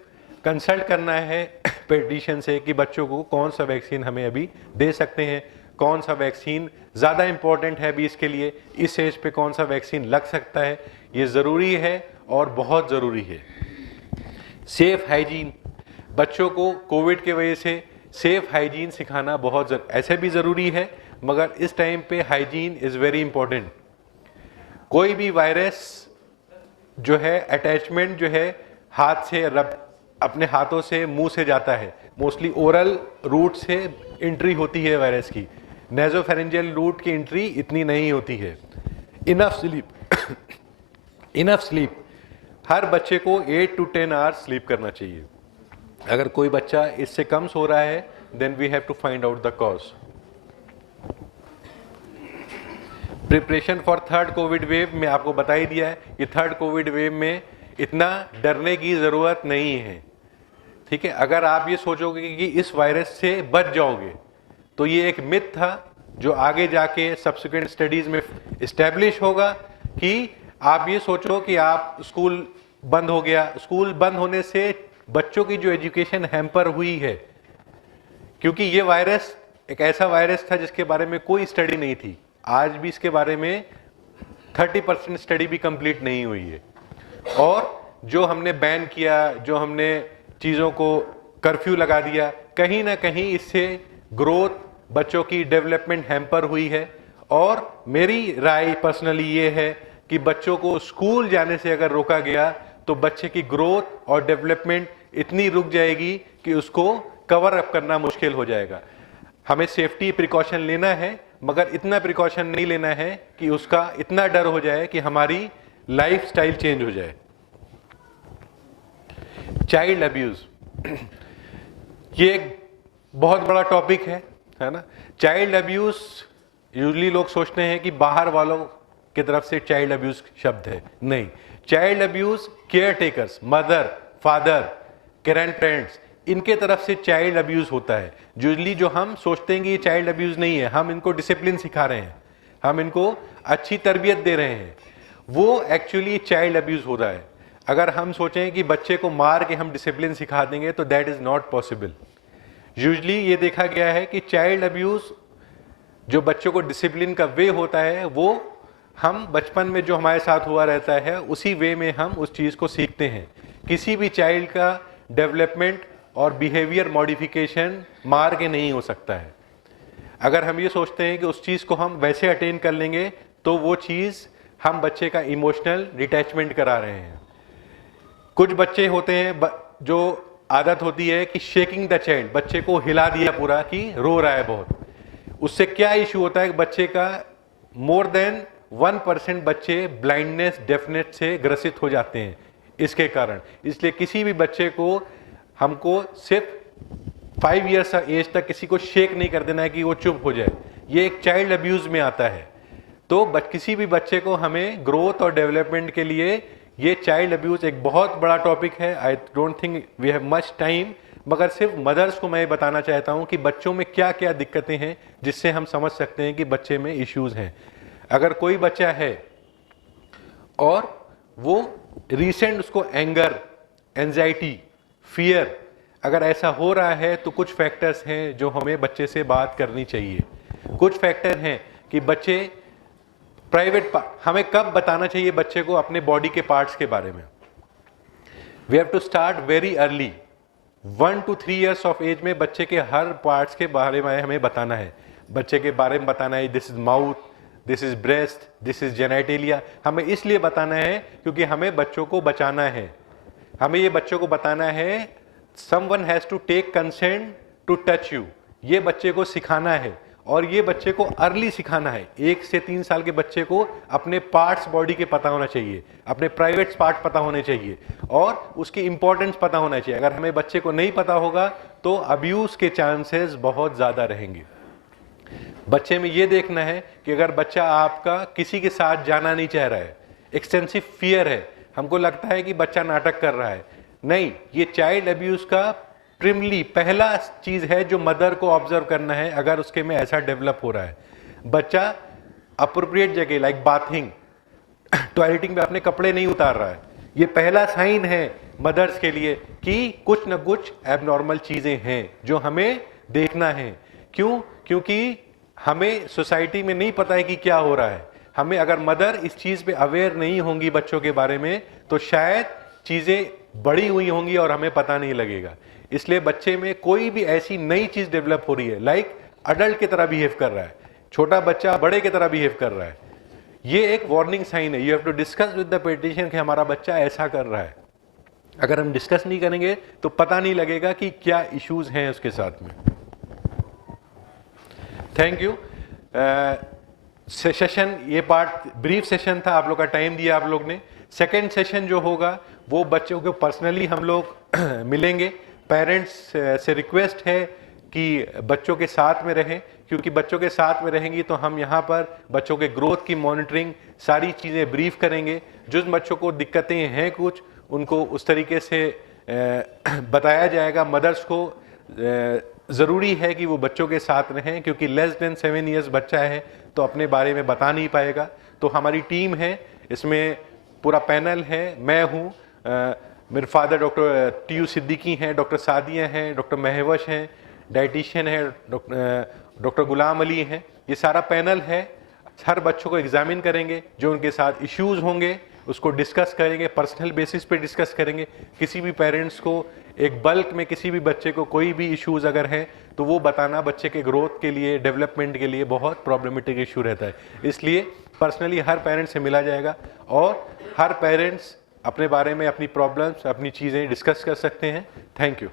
कंसल्ट करना है पेडिशन से कि बच्चों को कौन सा वैक्सीन हमें अभी दे सकते हैं, कौन सा वैक्सीन ज़्यादा इम्पॉर्टेंट है अभी इसके लिए, इस एज पे कौन सा वैक्सीन लग सकता है, ये ज़रूरी है और बहुत ज़रूरी है। सेफ हाइजीन, बच्चों को कोविड के वजह से सेफ हाइजीन सिखाना बहुत ऐसे भी ज़रूरी है, मगर इस टाइम पे हाइजीन इज़ वेरी इंपॉर्टेंट। कोई भी वायरस जो है अटैचमेंट जो है हाथ से अपने हाथों से मुंह से जाता है, मोस्टली ओरल रूट से एंट्री होती है वायरस की, नेजोफेरेंजियल रूट की एंट्री इतनी नहीं होती है। इनफ स्लीप इनफ स्लीप, हर बच्चे को 8 to 10 आवर्स स्लीप करना चाहिए। अगर कोई बच्चा इससे कम सो रहा है then we have to find out the cause. Preparation for third Covid wave में आपको बता ही दिया है कि थर्ड कोविड वेव में इतना डरने की ज़रूरत नहीं है, ठीक है। अगर आप ये सोचोगे कि इस वायरस से बच जाओगे तो ये एक मिथ था जो आगे जाके सब्सिक्वेंट स्टडीज़ में इस्टेब्लिश होगा कि आप ये सोचो कि आप स्कूल बंद हो गया, स्कूल बंद होने से बच्चों की जो एजुकेशन हैम्पर हुई है, क्योंकि ये वायरस एक ऐसा वायरस था जिसके बारे में कोई स्टडी नहीं थी। आज भी इसके बारे में 30% स्टडी भी कंप्लीट नहीं हुई है। और जो हमने बैन किया, जो हमने चीज़ों को कर्फ्यू लगा दिया, कहीं ना कहीं इससे ग्रोथ, बच्चों की डेवलपमेंट हैम्पर हुई है। और मेरी राय पर्सनली ये है कि बच्चों को स्कूल जाने से अगर रोका गया तो बच्चे की ग्रोथ और डेवलपमेंट इतनी रुक जाएगी कि उसको कवर अप करना मुश्किल हो जाएगा। हमें सेफ्टी प्रिकॉशन लेना है, मगर इतना प्रिकॉशन नहीं लेना है कि उसका इतना डर हो जाए कि हमारी लाइफ स्टाइल चेंज हो जाए। चाइल्ड अब्यूज, ये एक बहुत बड़ा टॉपिक है ना। चाइल्ड अब्यूज यूजली लोग सोचते हैं कि बाहर वालों की तरफ से चाइल्ड अब्यूज शब्द है, नहीं। Child abuse care takers, mother, father, grand parents, इनके तरफ से चाइल्ड अब्यूज होता है। यूजली जो हम सोचते हैं कि ये चाइल्ड अब्यूज नहीं है, हम इनको डिसिप्लिन सिखा रहे हैं, हम इनको अच्छी तरबियत दे रहे हैं, वो एक्चुअली चाइल्ड अब्यूज हो रहा है। अगर हम सोचें कि बच्चे को मार के हम डिसिप्लिन सिखा देंगे तो that is not possible. Usually ये देखा गया है कि चाइल्ड अब्यूज जो बच्चों को डिसिप्लिन का वे होता है वो हम बचपन में जो हमारे साथ हुआ रहता है उसी वे में हम उस चीज़ को सीखते हैं। किसी भी चाइल्ड का डेवलपमेंट और बिहेवियर मॉडिफिकेशन मार के नहीं हो सकता है। अगर हम ये सोचते हैं कि उस चीज़ को हम वैसे अटेन कर लेंगे तो वो चीज़ हम बच्चे का इमोशनल डिटैचमेंट करा रहे हैं। कुछ बच्चे होते हैं जो आदत होती है कि शेकिंग द चाइल्ड, बच्चे को हिला दिया पूरा कि रो रहा है बहुत। उससे क्या इशू होता है कि बच्चे का मोर देन 1% बच्चे ब्लाइंडनेस डेफनेस से ग्रसित हो जाते हैं इसके कारण। इसलिए किसी भी बच्चे को हमको सिर्फ 5 ईयर्स एज तक किसी को शेक नहीं कर देना है कि वो चुप हो जाए, ये एक चाइल्ड अब्यूज में आता है। तो किसी भी बच्चे को हमें ग्रोथ और डेवलपमेंट के लिए ये चाइल्ड अब्यूज एक बहुत बड़ा टॉपिक है। I don't think we have much time, मगर सिर्फ मदर्स को मैं बताना चाहता हूँ कि बच्चों में क्या क्या दिक्कतें हैं जिससे हम समझ सकते हैं कि बच्चे में इश्यूज हैं। अगर कोई बच्चा है और वो रिसेंट उसको एंगर, एंजाइटी, फियर अगर ऐसा हो रहा है तो कुछ फैक्टर्स हैं जो हमें बच्चे से बात करनी चाहिए। कुछ फैक्टर हैं कि बच्चे प्राइवेट हमें कब बताना चाहिए बच्चे को अपने बॉडी के पार्ट्स के बारे में। We have to start very early, 1 to 3 years of age में बच्चे के हर पार्ट्स के बारे में हमें बताना है। बच्चे के बारे में बताना है, this is mouth, this is breast, this is genitalia. हमें इसलिए बताना है क्योंकि हमें बच्चों को बचाना है। हमें ये बच्चों को बताना है, someone has to take consent to touch you. ये बच्चे को सिखाना है और ये बच्चे को अर्ली सिखाना है। 1 से 3 साल के बच्चे को अपने पार्ट्स बॉडी के पता होना चाहिए, अपने प्राइवेट पार्ट पता होने चाहिए और उसकी इंपॉर्टेंस पता होना चाहिए। अगर हमें बच्चे को नहीं पता होगा तो अब्यूज के चांसेस बहुत ज़्यादा रहेंगे। बच्चे में ये देखना है कि अगर बच्चा आपका किसी के साथ जाना नहीं चाह रहा है, एक्सटेंसिव फियर है, हमको लगता है कि बच्चा नाटक कर रहा है, नहीं, ये चाइल्ड अब्यूज का प्रिमली पहला चीज है जो मदर को ऑब्जर्व करना है। अगर उसके में ऐसा डेवलप हो रहा है, बच्चा अप्रोप्रिएट जगह लाइक बाथिंग, टॉयलेटिंग में अपने कपड़े नहीं उतार रहा है, ये पहला साइन है मदर्स के लिए कि कुछ न कुछ एबनॉर्मल चीजें हैं जो हमें देखना है। क्यों? क्योंकि हमें सोसाइटी में नहीं पता है कि क्या हो रहा है। हमें अगर मदर इस चीज पे अवेयर नहीं होंगी बच्चों के बारे में तो शायद चीजें बड़ी हुई होंगी और हमें पता नहीं लगेगा। इसलिए बच्चे में कोई भी ऐसी नई चीज डेवलप हो रही है, लाइक अडल्ट की तरह बिहेव कर रहा है, छोटा बच्चा बड़े की तरह बिहेव कर रहा है, ये एक वार्निंग साइन है। You have to discuss with the paediatrician कि हमारा बच्चा ऐसा कर रहा है। अगर हम डिस्कस नहीं करेंगे तो पता नहीं लगेगा कि क्या इश्यूज हैं उसके साथ में। Thank you. सेशन, ये पार्ट ब्रीफ सेशन था, आप लोग का टाइम दिया आप लोग ने। सेकेंड सेशन जो होगा वो बच्चों को पर्सनली हम लोग मिलेंगे। पेरेंट्स से रिक्वेस्ट है कि बच्चों के साथ में रहें, क्योंकि बच्चों के साथ में रहेंगी तो हम यहाँ पर बच्चों के ग्रोथ की मॉनिटरिंग सारी चीज़ें ब्रीफ करेंगे। जिन बच्चों को दिक्कतें हैं कुछ, उनको उस तरीके से बताया जाएगा। मदर्स को ज़रूरी है कि वो बच्चों के साथ रहें, क्योंकि लेस देन 7 ईयर्स बच्चा है तो अपने बारे में बता नहीं पाएगा। तो हमारी टीम है, इसमें पूरा पैनल है, मैं हूँ, मेरे फादर डॉक्टर TU सिद्दीकी हैं, डॉक्टर सादिया हैं, डॉक्टर महवश हैं, डाइटिशियन है डॉक्टर गुलाम अली हैं। ये सारा पैनल है। हर बच्चों को एग्जामिन करेंगे, जो उनके साथ इश्यूज होंगे उसको डिस्कस करेंगे, पर्सनल बेसिस पे डिस्कस करेंगे। किसी भी पेरेंट्स को एक बल्क में किसी भी बच्चे को कोई भी इश्यूज अगर हैं तो वो बताना बच्चे के ग्रोथ के लिए, डेवलपमेंट के लिए बहुत प्रॉब्लमेटिक इशू रहता है। इसलिए पर्सनली हर पेरेंट्स से मिला जाएगा और हर पेरेंट्स अपने बारे में, अपनी प्रॉब्लम्स, अपनी चीज़ें डिस्कस कर सकते हैं। Thank you.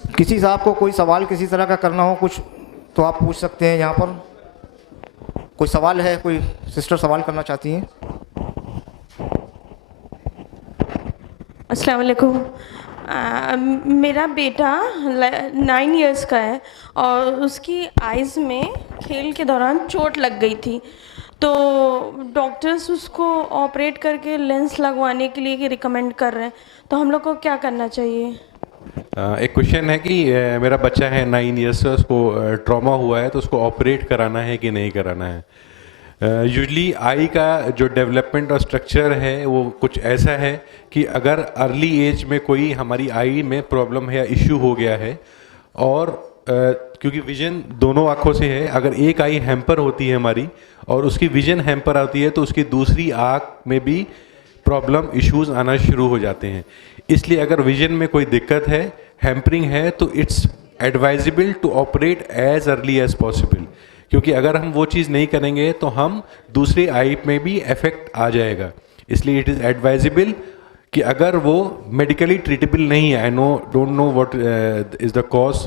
किसी से आपको कोई सवाल किसी तरह का करना हो कुछ तो आप पूछ सकते हैं। यहाँ पर कोई सवाल है? कोई सिस्टर सवाल करना चाहती हैं? अस्सलाम वालेकुम। मेरा बेटा 9 इयर्स का है और उसकी आइज़ में खेल के दौरान चोट लग गई थी, तो डॉक्टर्स उसको ऑपरेट करके लेंस लगवाने के लिए रिकमेंड कर रहे हैं, तो हम लोग को क्या करना चाहिए? एक क्वेश्चन है कि मेरा बच्चा है 9 ईयर्स का, उसको ट्रॉमा हुआ है तो उसको ऑपरेट कराना है कि नहीं कराना है। यूजली आई का जो डेवलपमेंट और स्ट्रक्चर है वो कुछ ऐसा है कि अगर अर्ली एज में कोई हमारी आई में प्रॉब्लम है या इश्यू हो गया है, और क्योंकि विजन दोनों आँखों से है, अगर एक आई हैम्पर होती है हमारी और उसकी विजन हैम्पर आती है तो उसकी दूसरी आँख में भी प्रॉब्लम, इश्यूज आना शुरू हो जाते हैं। इसलिए अगर विजन में कोई दिक्कत है, हैम्परिंग है, तो it's advisable to operate as early as possible, क्योंकि अगर हम वो चीज़ नहीं करेंगे तो हम दूसरी आई में भी इफेक्ट आ जाएगा। इसलिए इट इज़ एडवाइजेबल कि अगर वो मेडिकली ट्रीटेबल नहीं है, I don't know what is the cause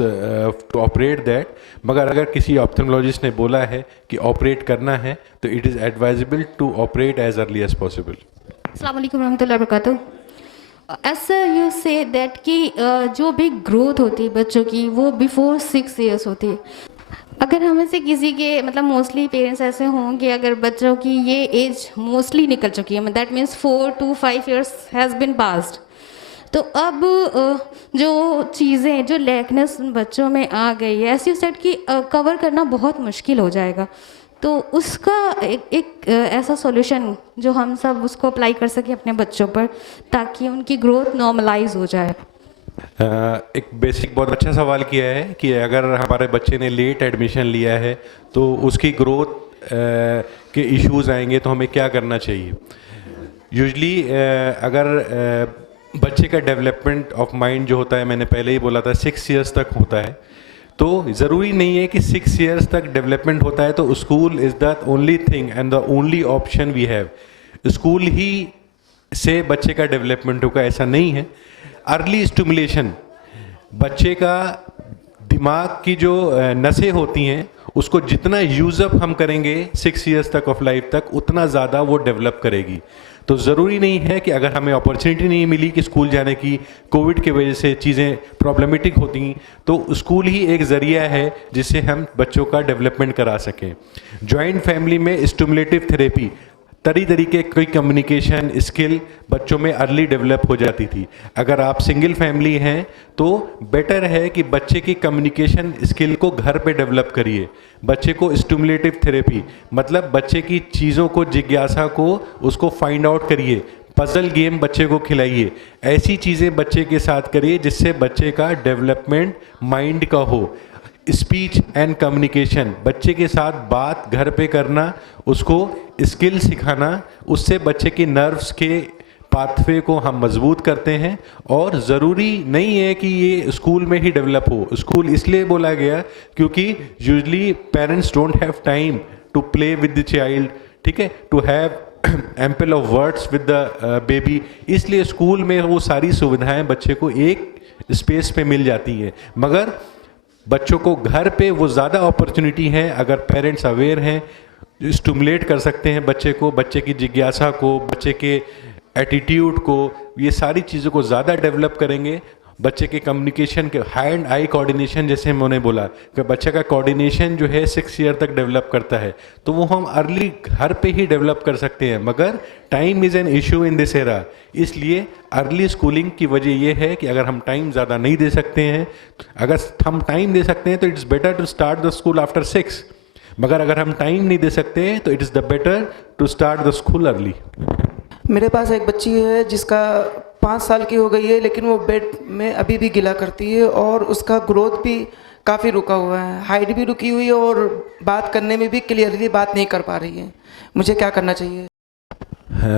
to operate that, मगर अगर किसी ऑप्थेल्मोलॉजिस्ट ने बोला है कि ऑपरेट करना है तो it is advisable to operate as early as possible. अस्सलाम वालेकुम रहमतुल्लाहि व बरकातुहू। ऐसा यू से दैट कि जो भी ग्रोथ होती है बच्चों की वो बिफोर 6 इयर्स होती है। अगर हमें से किसी के मतलब मोस्टली पेरेंट्स ऐसे होंगे अगर बच्चों की ये एज मोस्टली निकल चुकी है, that means 4 to 5 years has been passed, तो अब जो चीज़ें जो लैकनेस बच्चों में आ गई है ऐसी सेट की कवर करना बहुत मुश्किल हो जाएगा। तो उसका एक ऐसा सॉल्यूशन जो हम सब उसको अप्लाई कर सकें अपने बच्चों पर ताकि उनकी ग्रोथ नॉर्मलाइज हो जाए। एक बेसिक बहुत अच्छा सवाल किया है कि अगर हमारे बच्चे ने लेट एडमिशन लिया है तो उसकी ग्रोथ के इश्यूज आएंगे तो हमें क्या करना चाहिए। यूजली अगर बच्चे का डेवलपमेंट ऑफ माइंड जो होता है, मैंने पहले ही बोला था 6 इयर्स तक होता है, तो ज़रूरी नहीं है कि 6 इयर्स तक डेवलपमेंट होता है तो school is the only thing and the only option we have. School ही से बच्चे का डेवलपमेंट होगा, ऐसा नहीं है। अर्ली स्टिमुलेशन, बच्चे का दिमाग की जो नसें होती हैं उसको जितना यूज़अप हम करेंगे 6 इयर्स तक ऑफ लाइफ तक उतना ज़्यादा वो डेवलप करेगी। तो ज़रूरी नहीं है कि अगर हमें अपॉर्चुनिटी नहीं मिली कि स्कूल जाने की, कोविड की वजह से चीज़ें प्रॉब्लमेटिक होती, तो स्कूल ही एक ज़रिया है जिससे हम बच्चों का डेवलपमेंट करा सकें। जॉइंट फैमिली में स्टिमुलेटिव थेरेपी, तरीके की कम्युनिकेशन स्किल बच्चों में अर्ली डेवलप हो जाती थी। अगर आप सिंगल फैमिली हैं तो बेटर है कि बच्चे की कम्युनिकेशन स्किल को घर पे डेवलप करिए। बच्चे को स्टिमुलेटिव थेरेपी मतलब बच्चे की चीज़ों को, जिज्ञासा को उसको फाइंड आउट करिए। पजल गेम बच्चे को खिलाइए, ऐसी चीज़ें बच्चे के साथ करिए जिससे बच्चे का डेवलपमेंट माइंड का हो। स्पीच एंड कम्युनिकेशन, बच्चे के साथ बात घर पे करना, उसको स्किल सिखाना, उससे बच्चे की नर्व्स के पाथवे को हम मजबूत करते हैं। और ज़रूरी नहीं है कि ये स्कूल में ही डेवलप हो। स्कूल इसलिए बोला गया क्योंकि usually parents don't have time to play with the child, ठीक है, to have ample of words with the baby, इसलिए स्कूल में वो सारी सुविधाएं बच्चे को एक स्पेस पे मिल जाती हैं। मगर बच्चों को घर पे वो ज़्यादा अपॉर्चुनिटी है अगर पेरेंट्स अवेयर हैं, स्टिमुलेट कर सकते हैं बच्चे को, बच्चे की जिज्ञासा को, बच्चे के एटीट्यूड को, ये सारी चीज़ों को ज़्यादा डेवलप करेंगे। बच्चे के कम्युनिकेशन के हैंड आई कोऑर्डिनेशन, जैसे मैंने बोला कि बच्चे का कोऑर्डिनेशन जो है 6 ईयर तक डेवलप करता है, तो वो हम अर्ली घर पे ही डेवलप कर सकते हैं। मगर time is an issue in this era, इसलिए अर्ली स्कूलिंग की वजह ये है कि अगर हम टाइम ज़्यादा नहीं दे सकते हैं, अगर हम टाइम दे सकते हैं तो it's better to start the school after 6, मगर अगर हम टाइम नहीं दे सकते तो it is the better to start the school early. मेरे पास एक बच्ची है जिसका 5 साल की हो गई है, लेकिन वो बेड में अभी भी गिला करती है और उसका ग्रोथ भी काफ़ी रुका हुआ है, हाइट भी रुकी हुई है और बात करने में भी क्लियरली बात नहीं कर पा रही है। मुझे क्या करना चाहिए?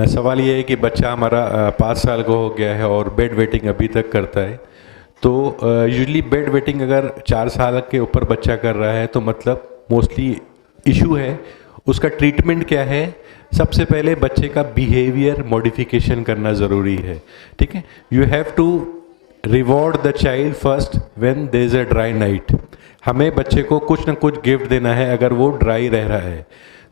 सवाल ये है कि बच्चा हमारा 5 साल का हो गया है और बेड वेटिंग अभी तक करता है, तो यूजली बेड वेटिंग अगर 4 साल के ऊपर बच्चा कर रहा है तो मतलब मोस्टली इशू है। उसका ट्रीटमेंट क्या है? सबसे पहले बच्चे का बिहेवियर मॉडिफिकेशन करना ज़रूरी है, ठीक है। You have to reward the child first when there is a dry night. हमें बच्चे को कुछ ना कुछ गिफ्ट देना है अगर वो ड्राई रह रहा है।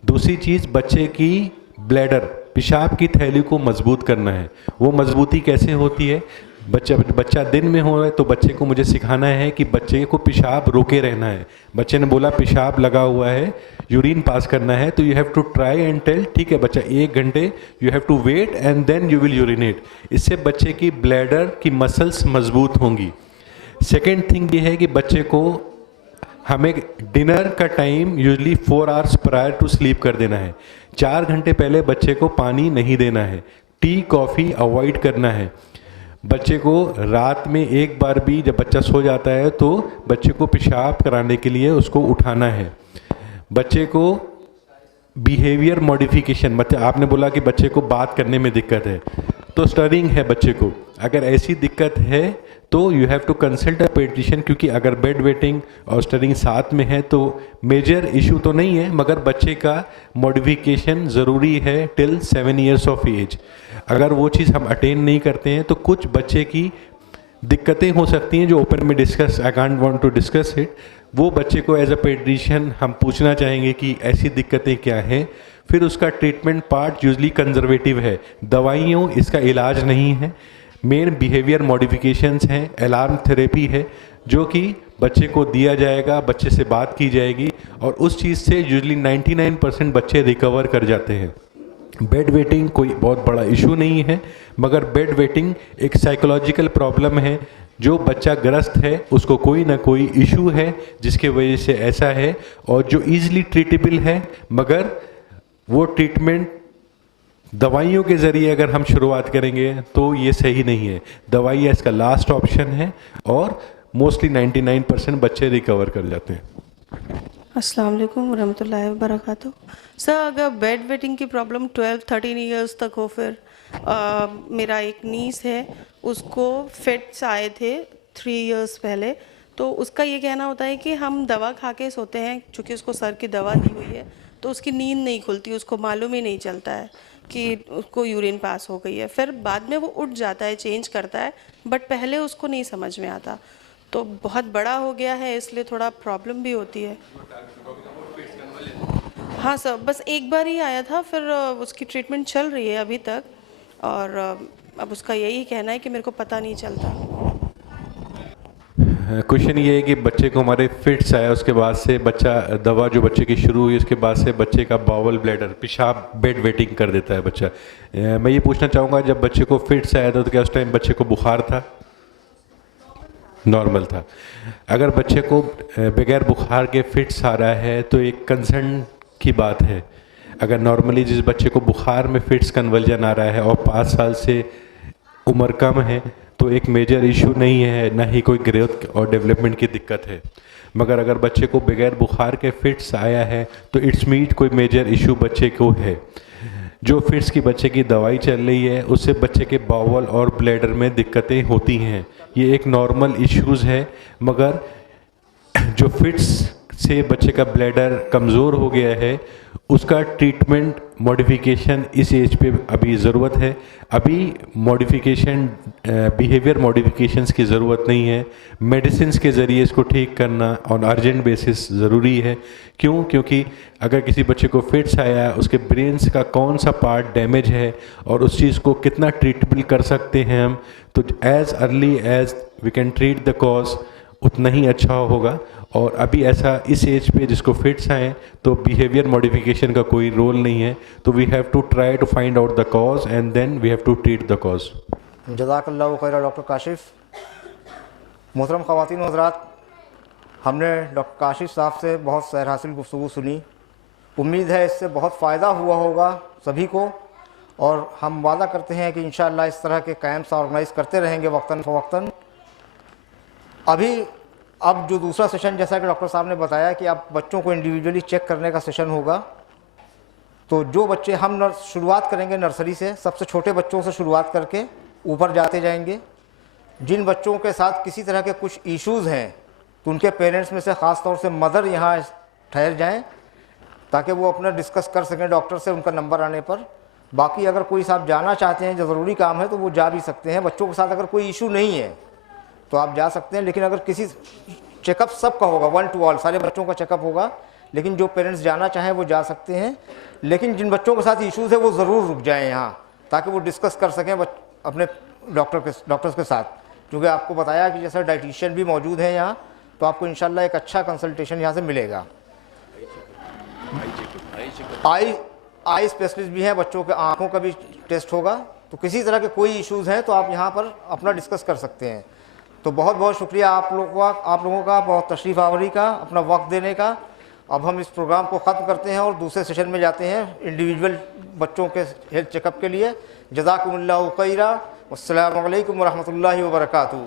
दूसरी चीज़, बच्चे की ब्लैडर, पेशाब की थैली को मजबूत करना है। वो मजबूती कैसे होती है? बच्चा दिन में हो तो बच्चे को मुझे सिखाना है कि बच्चे को पेशाब रोके रहना है। बच्चे ने बोला पेशाब लगा हुआ है, यूरिन पास करना है, तो you have to try and tell, ठीक है बच्चा 1 घंटे you have to wait and then you will urinate. इससे बच्चे की ब्लैडर की मसल्स मजबूत होंगी। सेकेंड थिंग ये है कि बच्चे को हमें डिनर का time usually 4 hours prior to sleep कर देना है। 4 घंटे पहले बच्चे को पानी नहीं देना है, टी कॉफ़ी अवॉइड करना है। बच्चे को रात में एक बार भी जब बच्चा सो जाता है तो बच्चे को पेशाब कराने के लिए उसको उठाना है। बच्चे को बिहेवियर मॉडिफिकेशन, मतलब आपने बोला कि बच्चे को बात करने में दिक्कत है, तो स्टरिंग है बच्चे को, अगर ऐसी दिक्कत है तो you have to consult a paediatrician, क्योंकि अगर बेड वेटिंग और स्टरिंग साथ में है तो मेजर इशू तो नहीं है, मगर बच्चे का मॉडिफिकेशन ज़रूरी है टिल 7 ईयर्स ऑफ एज। अगर वो चीज़ हम अटेन नहीं करते हैं तो कुछ बच्चे की दिक्कतें हो सकती हैं जो ओपन में discuss, I can't want to discuss it. वो बच्चे को एज अ पेडिट्रिशियन हम पूछना चाहेंगे कि ऐसी दिक्कतें क्या हैं। फिर उसका ट्रीटमेंट पार्ट यूजली कंजर्वेटिव है, दवाइयों इसका इलाज नहीं है। मेन बिहेवियर मॉडिफिकेशंस हैं, अलार्म थेरेपी है जो कि बच्चे को दिया जाएगा, बच्चे से बात की जाएगी और उस चीज़ से यूजली 99% बच्चे रिकवर कर जाते हैं। बेड वेटिंग कोई बहुत बड़ा इशू नहीं है, मगर बेड वेटिंग एक साइकोलॉजिकल प्रॉब्लम है। जो बच्चा ग्रस्त है उसको कोई ना कोई इशू है जिसके वजह से ऐसा है, और जो ईजिली ट्रीटेबल है, मगर वो ट्रीटमेंट दवाइयों के ज़रिए अगर हम शुरुआत करेंगे तो ये सही नहीं है। दवाई इसका लास्ट ऑप्शन है और मोस्टली 99% बच्चे रिकवर कर जाते हैं। अस्सलाम वालेकुम रहमतुल्लाहि व बरकातहू। सर, अगर बेड वेटिंग की प्रॉब्लम 12-13 इयर्स तक हो, फिर मेरा एक नीस है, उसको फिट्स आए थे 3 इयर्स पहले, तो उसका ये कहना होता है कि हम दवा खा के सोते हैं, चूँकि उसको सर की दवा दी हुई है तो उसकी नींद नहीं खुलती, उसको मालूम ही नहीं चलता है कि उसको यूरिन पास हो गई है। फिर बाद में वो उठ जाता है, चेंज करता है, बट पहले उसको नहीं समझ में आता। तो बहुत बड़ा हो गया है इसलिए थोड़ा प्रॉब्लम भी होती है। हाँ सर, बस एक बार ही आया था, फिर उसकी ट्रीटमेंट चल रही है अभी तक, और अब उसका यही कहना है कि मेरे को पता नहीं चलता। क्वेश्चन ये है कि बच्चे को हमारे फिट्स आया, उसके बाद से बच्चा, दवा जो बच्चे की शुरू हुई उसके बाद से बच्चे का बावल ब्लैडर, पेशाब, बेड वेटिंग कर देता है बच्चा। मैं ये पूछना चाहूँगा, जब बच्चे को फिट्स आया था तो क्या उस टाइम बच्चे को बुखार था? नॉर्मल था। अगर बच्चे को बगैर बुखार के फिट्स आ रहा है तो एक कंसर्न की बात है। अगर नॉर्मली जिस बच्चे को बुखार में फिट्स कन्वर्जन आ रहा है और 5 साल से उम्र कम है तो एक मेजर इशू नहीं है, ना ही कोई ग्रोथ और डेवलपमेंट की दिक्कत है। मगर अगर बच्चे को बगैर बुखार के फिट्स आया है तो इट्स मीट कोई मेजर इशू बच्चे को है। जो फिट्स की बच्चे की दवाई चल रही है उससे बच्चे के बावल और ब्लैडर में दिक्कतें होती हैं, ये एक नॉर्मल इश्यूज़ है। मगर जो फिट्स से बच्चे का ब्लैडर कमज़ोर हो गया है उसका ट्रीटमेंट मॉडिफिकेशन इस एज पे अभी ज़रूरत है। अभी मॉडिफिकेशन, बिहेवियर मॉडिफिकेशंस की ज़रूरत नहीं है, मेडिसिन्स के ज़रिए इसको ठीक करना ऑन अर्जेंट बेसिस ज़रूरी है। क्यों? क्योंकि अगर किसी बच्चे को फिट्स आया, उसके ब्रेन्स का कौन सा पार्ट डैमेज है और उस चीज़ को कितना ट्रीटेबल कर सकते हैं हम, तो as early age we can treat the cause उतना ही अच्छा होगा। और अभी ऐसा इस एज पे जिसको फिट्स आए तो बिहेवियर मॉडिफिकेशन का कोई रोल नहीं है, तो we have to try to find out the cause and then we have to treat the cause. जज़ाकल्लाहु खैर डॉक्टर काशिफ। मोहतरम ख़वातीन व हज़रात, हमने डॉक्टर काशिफ साहब से बहुत सैर हासिल गुफ्तगू सुनी। उम्मीद है इससे बहुत फ़ायदा हुआ होगा सभी को, और हम वादा करते हैं कि इंशाअल्लाह इस तरह के कैंप्स ऑर्गेनाइज़ करते रहेंगे वक्तन फ़वक्तन। अब जो दूसरा सेशन, जैसा कि डॉक्टर साहब ने बताया कि अब बच्चों को इंडिविजुअली चेक करने का सेशन होगा, तो जो बच्चे हम शुरुआत करेंगे नर्सरी से, सबसे छोटे बच्चों से शुरुआत करके ऊपर जाते जाएंगे। जिन बच्चों के साथ किसी तरह के कुछ इश्यूज़ हैं तो उनके पेरेंट्स में से ख़ास तौर से मदर यहाँ ठहर जाएं ताकि वो अपना डिस्कस कर सकें डॉक्टर से उनका नंबर आने पर। बाकी अगर कोई साहब जाना चाहते हैं, जो ज़रूरी काम है, तो वो जा भी सकते हैं। बच्चों के साथ अगर कोई इशू नहीं है तो आप जा सकते हैं, लेकिन अगर किसी चेकअप सबका होगा, 1 to all, सारे बच्चों का चेकअप होगा, लेकिन जो पेरेंट्स जाना चाहें वो जा सकते हैं। लेकिन जिन बच्चों के साथ इश्यूज़ है वो ज़रूर रुक जाएं यहाँ, ताकि वो डिस्कस कर सकें अपने डॉक्टर्स के साथ। क्योंकि आपको बताया कि जैसा डाइटिशियन भी मौजूद है यहाँ, तो आपको इंशाल्लाह एक अच्छा कंसल्टेशन यहाँ से मिलेगा। आई स्पेशलिस्ट भी हैं, बच्चों के आँखों का भी टेस्ट होगा। तो किसी तरह के कोई इश्यूज़ हैं तो आप यहाँ पर अपना डिस्कस कर सकते हैं। तो बहुत बहुत शुक्रिया आप लोगों का बहुत तशरीफ़ आवरी का, अपना वक्त देने का। अब हम इस प्रोग्राम को ख़त्म करते हैं और दूसरे सेशन में जाते हैं इंडिविजुअल बच्चों के हेल्थ चेकअप के लिए। जज़ाकुमुल्लाहु खैरा। अस्सलामु अलैकुम व रहमतुल्लाहि व बरकातुहू।